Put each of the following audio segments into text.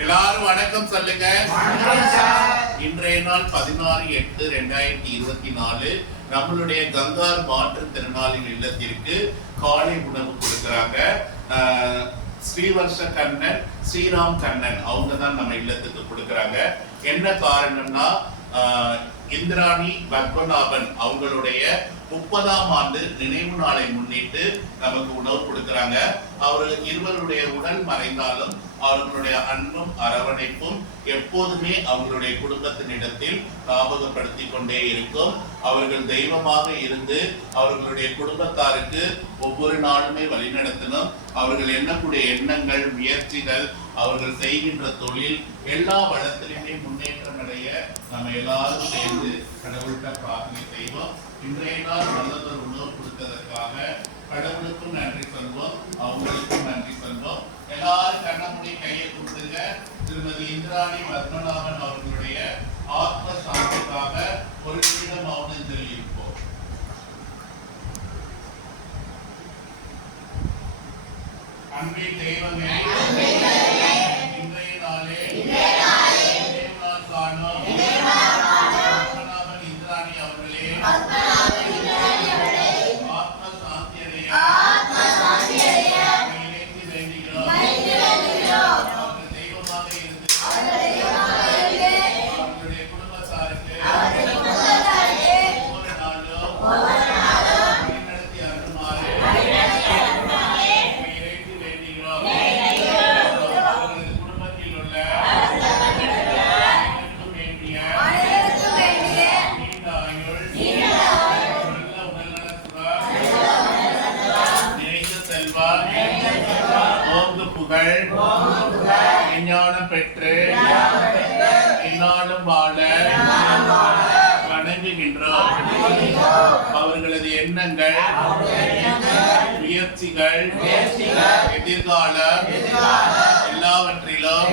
எல்லாரும் வணக்கம் சொல்லுங்க. இன்றைய நாள் 16/8/2024 நம்மளுடைய கங்கார் மாற்றுத்திறனாளிகள் இல்லத்திற்கு காலை உணவு கொடுக்கறாங்க. ஸ்ரீவர்ஷ கண்ணன், ஸ்ரீராம் கண்ணன் அவங்க தான் நம்ம இல்லத்துக்கு கொடுக்கறாங்க. என்ன காரணம்னா இந்திராணி பத்மநாபன் அவங்களுடைய 30ஆம் ஆண்டு நினைவு நாளை முன்னிட்டு நமக்கு உணவு கொடுக்கறாங்க. அவர்கள் இருவருடைய உடல் மறைந்தாலும் அவர்களுடைய அன்பும் அரவணைப்பும் எப்போதுமே அவர்களுடைய குடும்பத்தினிடத்தில் ஞாபகப்படுத்தி கொண்டே இருக்கும். அவர்கள் தெய்வமாக இருந்து அவர்களுடைய குடும்பத்தாருக்கு ஒவ்வொரு நாளுமே வழிநடத்தணும். அவர்கள் எண்ணக்கூடிய எண்ணங்கள், முயற்சிகள், அவர்கள் செய்கின்ற தொழில் எல்லா வளத்திலுமே முன்னேற்றம் அடைய நம்ம எல்லாரும் சேர்ந்து கடவுள்கிட்ட பிரார்த்தனை செய்வோம். இன்றைய நாள் நல்லதொரு உணவு கொடுத்ததற்காக கடவுளுக்கும் நன்றி சொல்வோம், அவங்களுக்கும் நன்றி சொல்வோம். எல்லாரும் கண்ணமுடி கையை கொடுத்துங்க. திருமதி இந்திராணி பத்மநாபன் அவர்களுடைய ஆத்ம சாந்திக்காக ஒரு நிமிடம் மௌனம் சொல்லியிருப்போம். அன்பே தெய்வமே, இன்றைய நாளே நினைவு நாள் காணும் பத்மநாபன் இந்திராணி அவர்களே ஆத்ம சாந்தியடைய வேண்டுகிறோம். அவர்கள் தெய்வமாக இருந்து அவர்களுடைய குடும்பத்தாருக்கு ஒவ்வொரு நாளும் வழிநடத்தி அருளுமாறு இறைத்து வேண்டுகிறோம். அவர்களது குடும்பத்தில் உள்ள அனைவருக்கும் வேண்டிய நீண்ட ஆயுள், நல்ல உடல்நலத்துடன் நிறைந்த செல்வம், ஓங்கு புகழ், விஞ்ஞானம் பெற்று எந்நாளும் வாழ வணங்குகின்றோம். அவர்களது எண்ணங்கள், முயற்சிகள், எதிர்காலம் எல்லாவற்றிலும்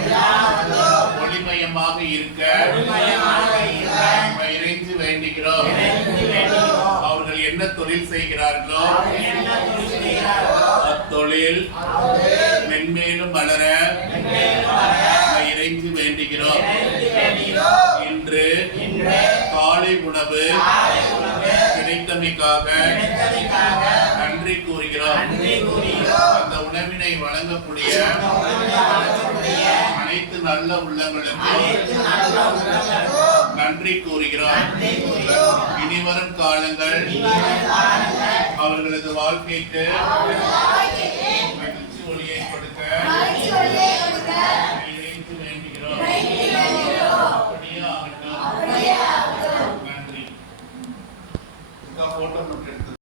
ஒளிமயமாக இருக்க இறைஞ்சி வேண்டுகிறோம். அவர்கள் என்ன தொழில் செய்கிறார்களோ அத்தொழில் மென்மேலும் வளர இறைஞ்சி வேண்டுகிறோம். இன்று காலை உணவு கிடைத்தமைக்காக நன்றி கூறுகிறோம். அந்த உணவினை வழங்கக்கூடிய அனைத்து நல்ல உள்ளங்களுக்கு நன்றி கூறுகிறோம். இனிவரும் காலங்கள் அவர்களது வாழ்க்கைக்கு மகிழ்ச்சி ஒளியை கொடுக்க இறைத்து வேண்டுகிறோம். அப்படியே ஆகட்டும். நன்றி. போட்டோ